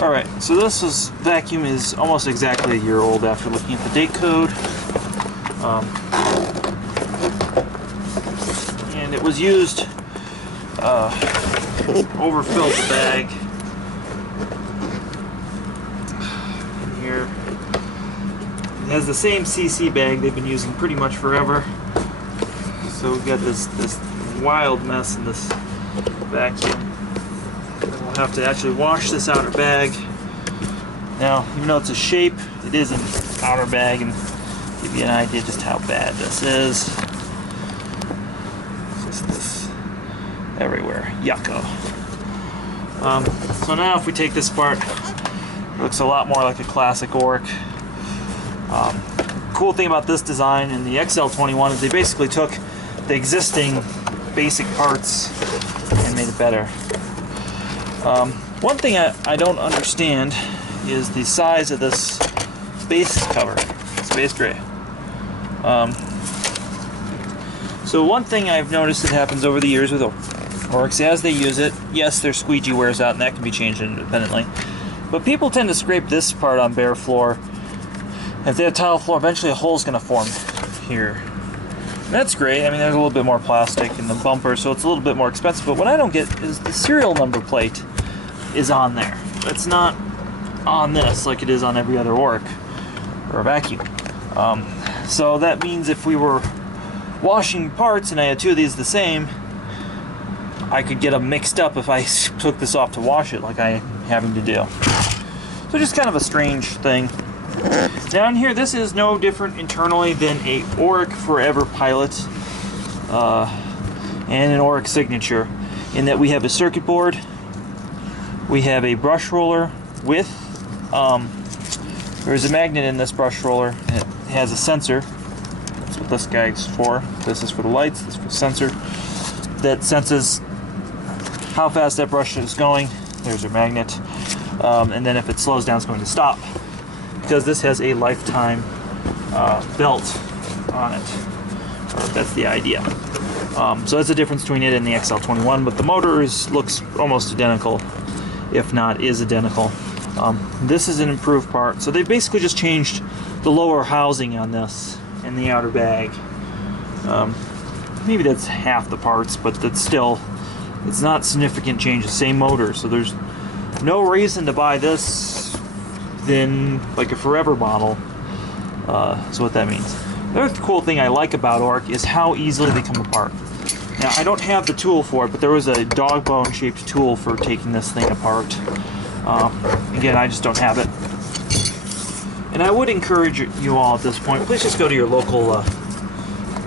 Alright, so this vacuum is almost exactly a year old after looking at the date code. And it was used, overfilled the bag. In here. It has the same CC bag they've been using pretty much forever. So we've got this wild mess in this vacuum. We'll have to actually wash this outer bag. Now, even though it's a shape, it is an outer bag, and give you an idea just how bad this is. It's just this everywhere. Yucko. So now if we take this apart, it looks a lot more like a classic Oreck. Cool thing about this design in the XL21 is they basically took the existing basic parts and made it better. One thing I don't understand is the size of this base cover, this base tray. So one thing I've noticed that happens over the years with Orecks, as they use it, yes, their squeegee wears out and that can be changed independently, but people tend to scrape this part on bare floor. If they have tile floor, eventually a hole's going to form here. And that's great. I mean, there's a little bit more plastic in the bumper, so it's a little bit more expensive. But what I don't get is the serial number plate is on there. It's not on this like it is on every other Oreck or a vacuum. So that means if we were washing parts and I had two of these the same, I could get them mixed up if I took this off to wash it like I'm having to do. So just kind of a strange thing. Down here, this is no different internally than a Oreck Forever Pilot and an Oreck Signature, in that we have a circuit board, we have a brush roller with, there's a magnet in this brush roller, it has a sensor. That's what this guy's for. This is for the lights, this is for the sensor that senses how fast that brush is going. There's your magnet, and then if it slows down, it's going to stop, because this has a lifetime belt on it. Or that's the idea. So that's the difference between it and the XL21, but the motor looks almost identical, if not is identical. This is an improved part. So they basically just changed the lower housing on this and the outer bag. Maybe that's half the parts, but that's still, it's not significant changes. Same motor, so there's no reason to buy this than like a Forever model. So what that means. The other cool thing I like about Oreck is how easily they come apart. Now, I don't have the tool for it, but there was a dog bone shaped tool for taking this thing apart. Again, I just don't have it. And I would encourage you all at this point, please just go to your local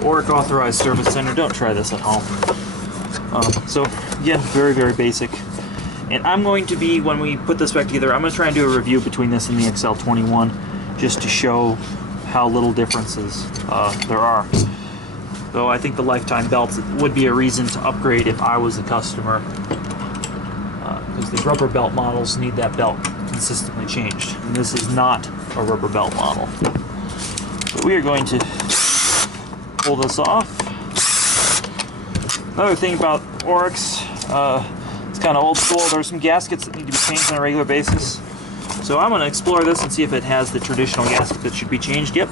Oreck authorized service center. Don't try this at home. So again, very, very basic. And I'm going to be, when we put this back together, I'm going to try and do a review between this and the XL21 just to show how little differences there are. Though I think the lifetime belts would be a reason to upgrade if I was a customer, because the rubber belt models need that belt consistently changed. And this is not a rubber belt model. But we are going to pull this off. Another thing about Orecks, it's kind of old school. There's some gaskets that need to be changed on a regular basis. So I'm going to explore this and see if it has the traditional gasket that should be changed. Yep.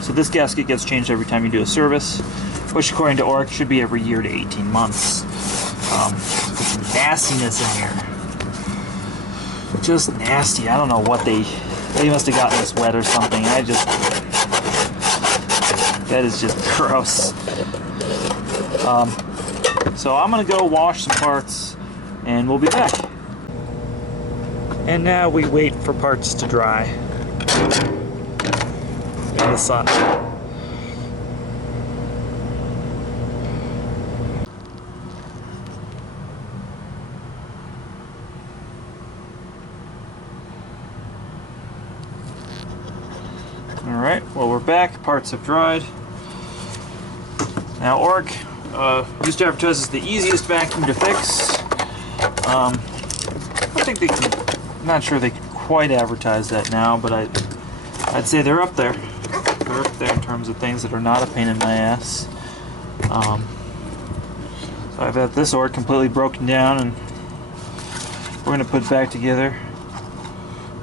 So this gasket gets changed every time you do a service, which according to Oreck should be every year to 18 months. There's some nastiness in here. Just nasty. I don't know what they must have gotten this wet or something. That is just gross. So I'm going to go wash some parts and we'll be back. And now we wait for parts to dry in the sun. Alright, well, we're back. Parts have dried. Now, Oreck used to advertise as the easiest vacuum to fix. I think they can, I'm not sure they can quite advertise that now, but I'd say they're up there. They're up there in terms of things that are not a pain in my ass. So I've got this Oreck completely broken down, and we're going to put it back together.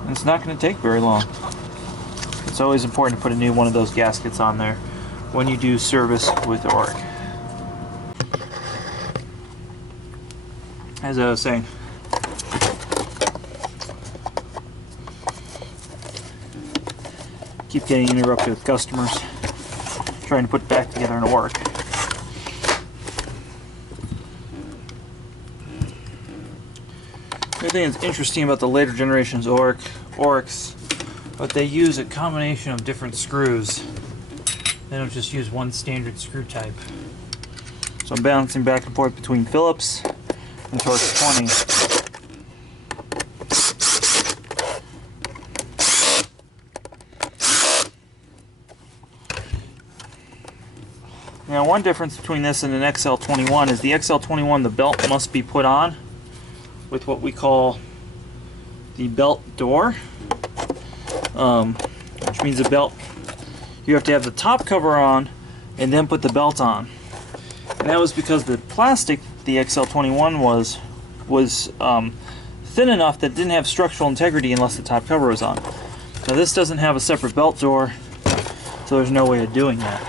And it's not going to take very long. It's always important to put a new one of those gaskets on there when you do service with Oreck. As I was saying, keep getting interrupted with customers trying to put it back together in Oreck. The thing that's interesting about the later generations Orecks, but they use a combination of different screws. They don't just use one standard screw type. So I'm balancing back and forth between Phillips and Torx 20. Now, one difference between this and an XL21 is the XL21, the belt must be put on with what we call the belt door, which means the belt, you have to have the top cover on and then put the belt on. And that was because the plastic the XL21 was thin enough that it didn't have structural integrity unless the top cover was on. Now this doesn't have a separate belt door, so there's no way of doing that.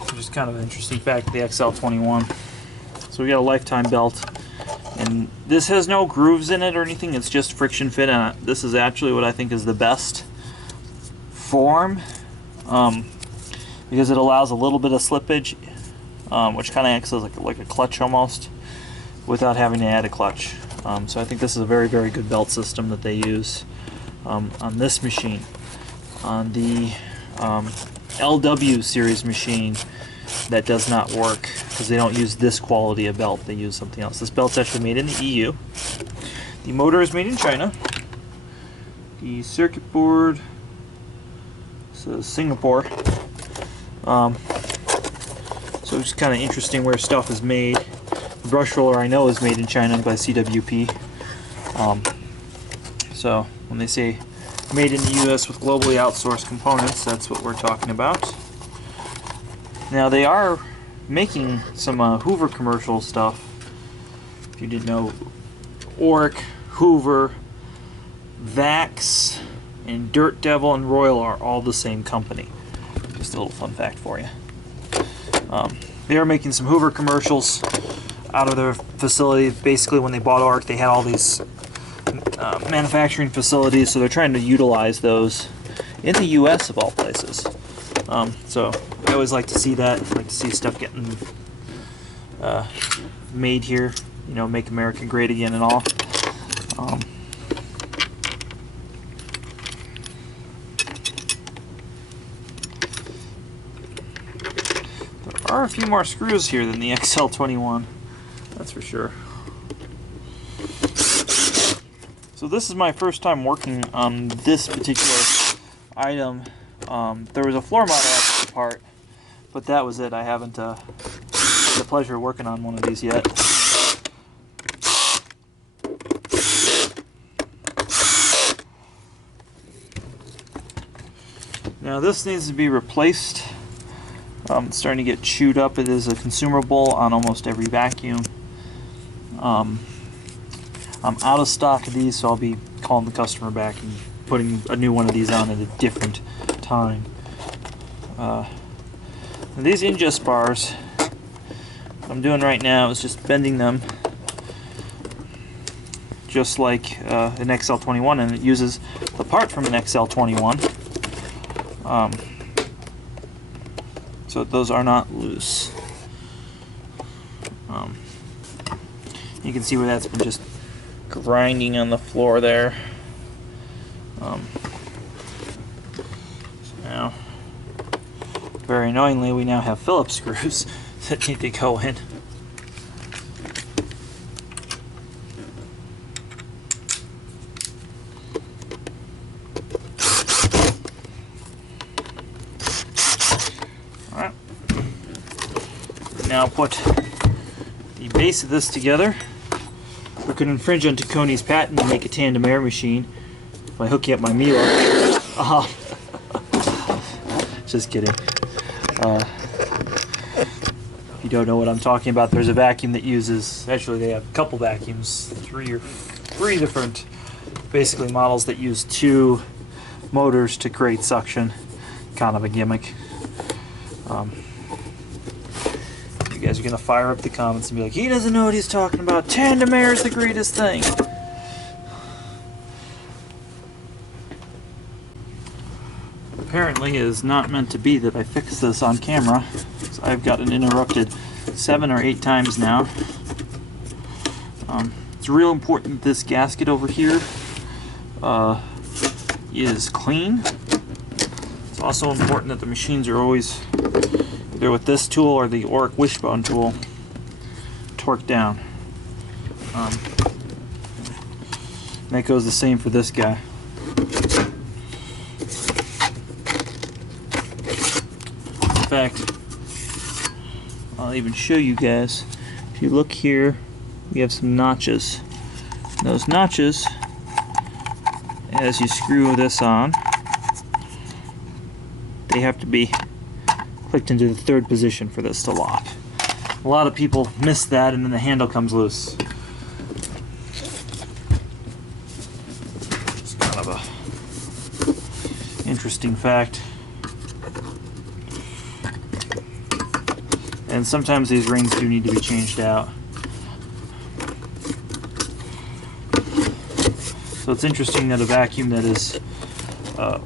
Which is kind of an interesting fact of the XL21. So we got a lifetime belt, and this has no grooves in it or anything, it's just friction fit, and this is actually what I think is the best form, because it allows a little bit of slippage, which kind of acts as like a clutch almost, without having to add a clutch. So I think this is a very, very good belt system that they use on this machine. On the LW series machine, that does not work because they don't use this quality of belt, they use something else. This belt's actually made in the EU. The motor is made in China. The circuit board says Singapore. So it's kind of interesting where stuff is made. The brush roller I know is made in China by CWP. So when they say made in the US with globally outsourced components, that's what we're talking about. Now they are making some Hoover commercial stuff. If you didn't know, Oreck, Hoover, Vax, and Dirt Devil and Royal are all the same company. Just a little fun fact for you. They are making some Hoover commercials out of their facility. Basically, when they bought Oreck, they had all these manufacturing facilities, so they're trying to utilize those in the US of all places. So I always like to see that. I like to see stuff getting made here, you know, make America great again and all. There are a few more screws here than the XL21, that's for sure. So this is my first time working on this particular item. There was a floor model extra part, but that was it. I haven't had the pleasure of working on one of these yet. Now this needs to be replaced. It's starting to get chewed up. It is a consumable on almost every vacuum. I'm out of stock of these, so I'll be calling the customer back and putting a new one of these on at a different time. These ingest bars, what I'm doing right now is just bending them just like an XL21, and it uses the part from an XL21. So those are not loose. You can see where that's been just grinding on the floor there. So now, very annoyingly, we now have Phillips screws that need to go in. Alright. Now put the base of this together. We could infringe on Tacconi's patent and make a tandem air machine by hooking up my Mila. Just kidding. If you don't know what I'm talking about, there's a vacuum that uses, actually they have a couple vacuums, three different basically models that use 2 motors to create suction. Kind of a gimmick. You guys are going to fire up the comments and be like, he doesn't know what he's talking about. Tandem air is the greatest thing. Apparently it is not meant to be that I fix this on camera. So I've gotten interrupted 7 or 8 times now. It's real important that this gasket over here is clean. It's also important that the machines are always either with this tool or the Oreck wishbone tool torqued down. And that goes the same for this guy. In fact, I'll even show you guys. If you look here, we have some notches. And those notches, as you screw this on, they have to be clicked into the 3rd position for this to lock. A lot of people miss that and then the handle comes loose. It's kind of a interesting fact. And sometimes these rings do need to be changed out. So it's interesting that a vacuum that is $600 or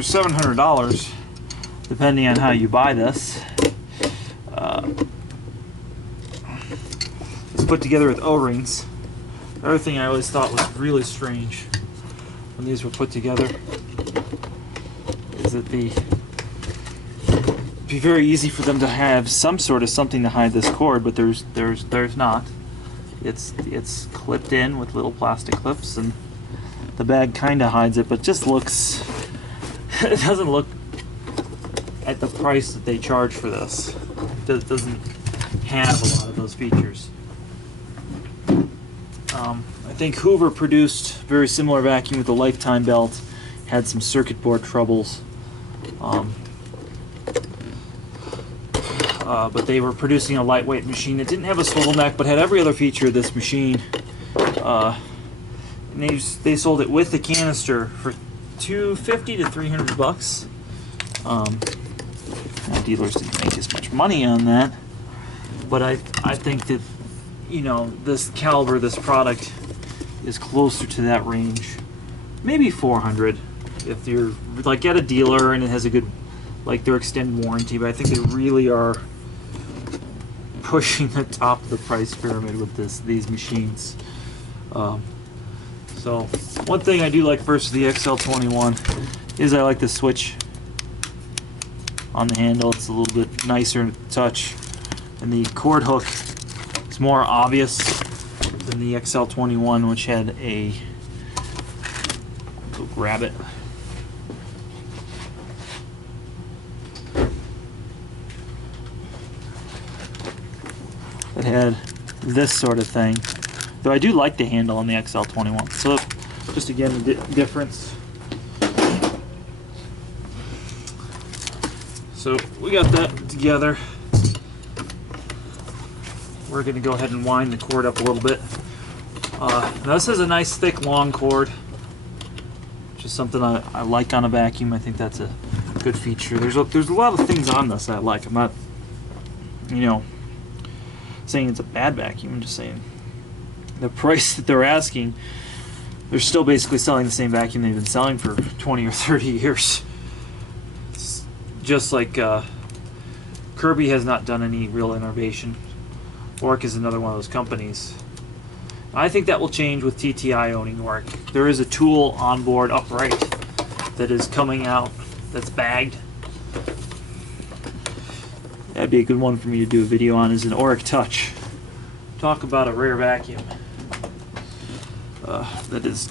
$700, depending on how you buy this, is put together with O-rings. The other thing I always thought was really strange when these were put together is that it'd be very easy for them to have some sort of something to hide this cord, but there's not. It's clipped in with little plastic clips, and the bag kind of hides it, but just looks. It doesn't look at the price that they charge for this. It doesn't have a lot of those features. I think Hoover produced a very similar vacuum with a lifetime belt. Had some circuit board troubles. But they were producing a lightweight machine that didn't have a swivel neck but had every other feature of this machine. And they sold it with the canister for $250 to $300. Now dealers didn't make as much money on that, but I think that, you know, this caliber, this product is closer to that range. Maybe $400 if you're like at a dealer and it has a good, like, their extended warranty, but I think they really are pushing the top of the price pyramid with these machines. So one thing I do like first of the XL21 is I like the switch on the handle. It's a little bit nicer to touch, and the cord hook is more obvious than the XL21, which had a, go grab it. It had this sort of thing, though I do like the handle on the XL21. So just again, the difference. So we got that together. We're going to go ahead and wind the cord up a little bit. Now this is a nice thick long cord, which is something I like on a vacuum. I think that's a good feature. There's a lot of things on this I like. I'm not, you know, saying it's a bad vacuum. I'm just saying the price that they're asking, they're still basically selling the same vacuum they've been selling for 20 or 30 years. It's just like Kirby has not done any real innovation. Oreck is another one of those companies. I think that will change with TTI owning Oreck. There is a tool on board upright that is coming out that's bagged. That'd be a good one for me to do a video on, is an Oreck Touch. Talk about a rare vacuum. That is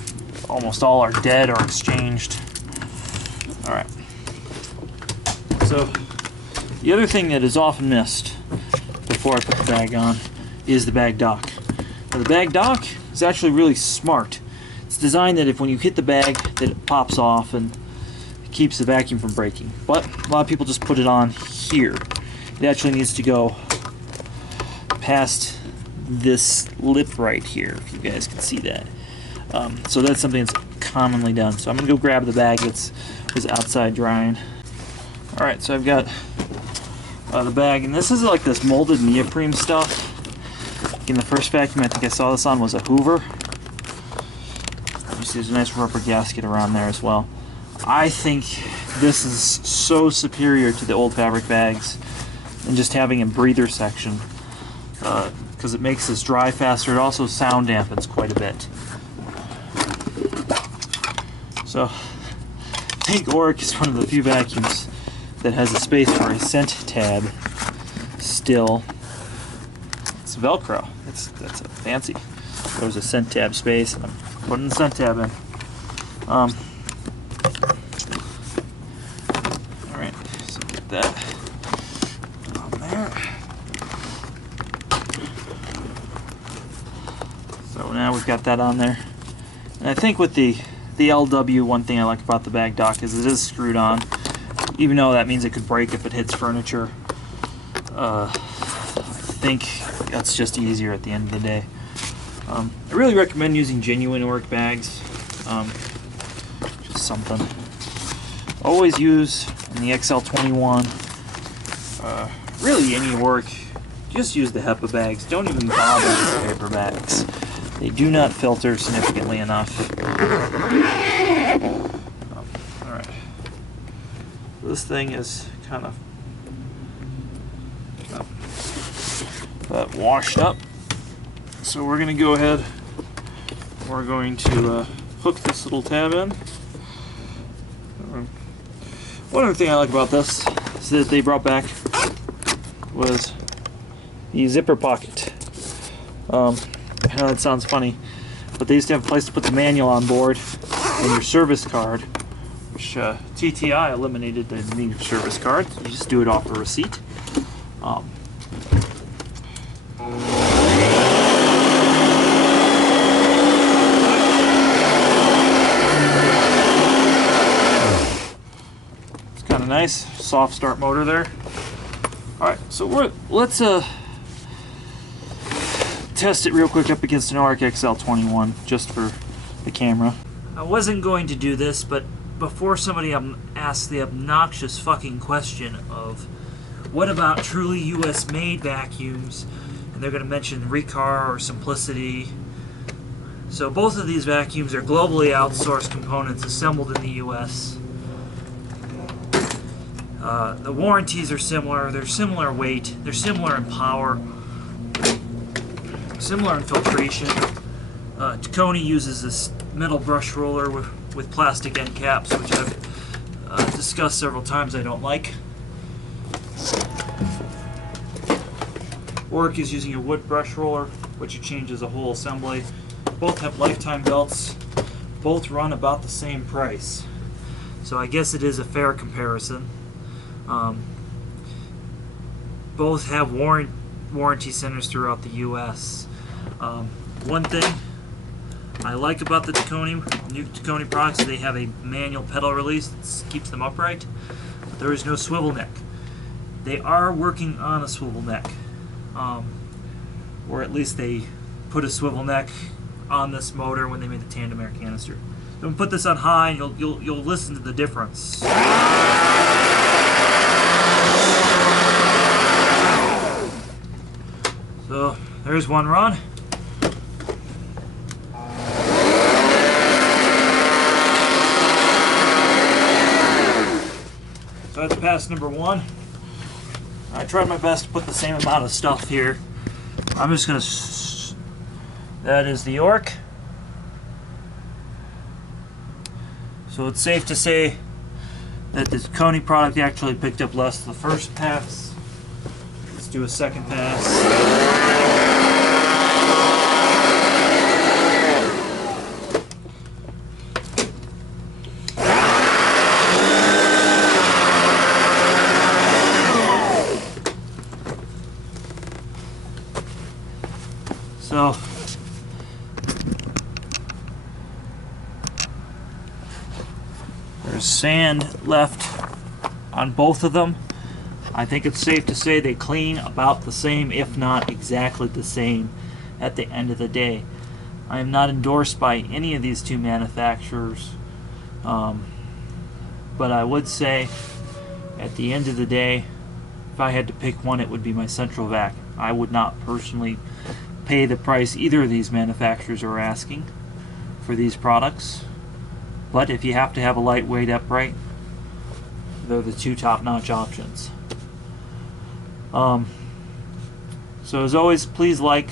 almost all are dead or exchanged. Alright. So, the other thing that is often missed before I put the bag on is the bag dock. Now, the bag dock is actually really smart. It's designed that if when you hit the bag that it pops off and it keeps the vacuum from breaking. But a lot of people just put it on here. It actually needs to go past this lip right here, if you guys can see that. So that's something that's commonly done. So I'm gonna go grab the bag that was outside drying. All right, so I've got the bag, and this is like this molded neoprene stuff. In the first vacuum I think I saw this on was a Hoover. You see there's a nice rubber gasket around there as well. I think this is so superior to the old fabric bags and just having a breather section, because it makes this dry faster. It also sound dampens quite a bit. So I think Oreck is one of the few vacuums that has a space for a scent tab still. It's Velcro. That's a fancy. There's a scent tab space, and I'm putting the scent tab in. Alright, so get that on there. So now we've got that on there. And I think with the LW, one thing I like about the bag dock is it is screwed on, even though that means it could break if it hits furniture. I think that's just easier at the end of the day. I really recommend using genuine Oreck bags. Just something. Always use in the XL21. Really any Oreck, just use the HEPA bags. Don't even bother with the paper bags. They do not filter significantly enough. Alright. This thing is kind of washed up. So we're going to go ahead, we're going to hook this little tab in. One other thing I like about this is that they brought back was the zipper pocket. I know that sounds funny, but they used to have a place to put the manual on board and your service card, which TTI eliminated the need of service card. So you just do it off a receipt. It's kind of nice, soft start motor there. All right, so let's test it real quick up against an Oreck XL21 just for the camera. I wasn't going to do this, but before somebody asks the obnoxious fucking question of what about truly US made vacuums, and they're going to mention Riccar or Simplcity. So both of these vacuums are globally outsourced components assembled in the US. The warranties are similar, they're similar weight, they're similar in power, similar in filtration. Taconi uses this metal brush roller with plastic end caps, which I've discussed several times I don't like. Oreck is using a wood brush roller, which changes the whole assembly. Both have lifetime belts. Both run about the same price. So I guess it is a fair comparison. Both have warranty centers throughout the US. One thing I like about the new Taconi products is they have a manual pedal release that keeps them upright, but there is no swivel neck. They are working on a swivel neck, or at least they put a swivel neck on this motor when they made the tandem air canister. Then put this on high, and you'll listen to the difference. So there's one run. So that's pass number one. I tried my best to put the same amount of stuff here. I'm just gonna. That is the Oreck. So it's safe to say that this Taconi product actually picked up less the first pass. Let's do a second pass. So there's sand left on both of them. I think it's safe to say they clean about the same, if not exactly the same. at the end of the day. I am not endorsed by any of these two manufacturers, but I would say at the end of the day, if I had to pick one, it would be my Central Vac. I would not personally pay the price either of these manufacturers are asking for these products, but if you have to have a lightweight upright, they're the two top-notch options. So as always, please like,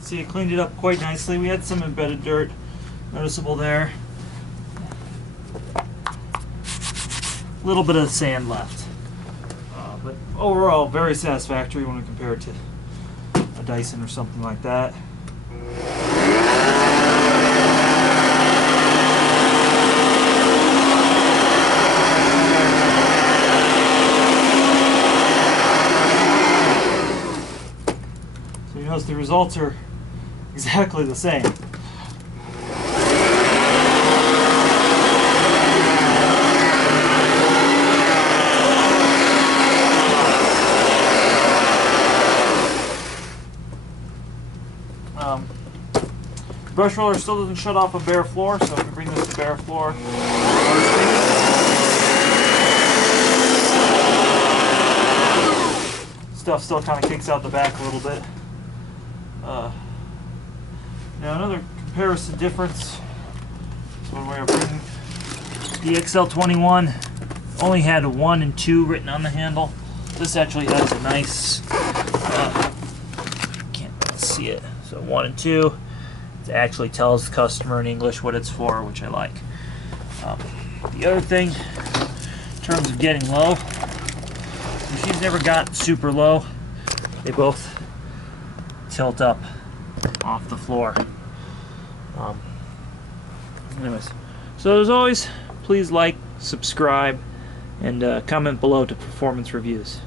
see, I cleaned it up quite nicely. We had some embedded dirt noticeable there. A little bit of sand left. But overall, very satisfactory when we compare it to a Dyson or something like that. So you notice the results are exactly the same. Brush roller still doesn't shut off a bare floor, so if we bring this to bare floor, stuff still kind of kicks out the back a little bit. Now another comparison difference is when we were bringing the XL21, only had 1 and 2 written on the handle. This actually has a nice, can't see it, so 1 and 2. It actually tells the customer in English what it's for, which I like. The other thing, in terms of getting low, the machine's never got super low. They both tilt up off the floor. Anyways, so as always, please like, subscribe, and comment below to performance reviews.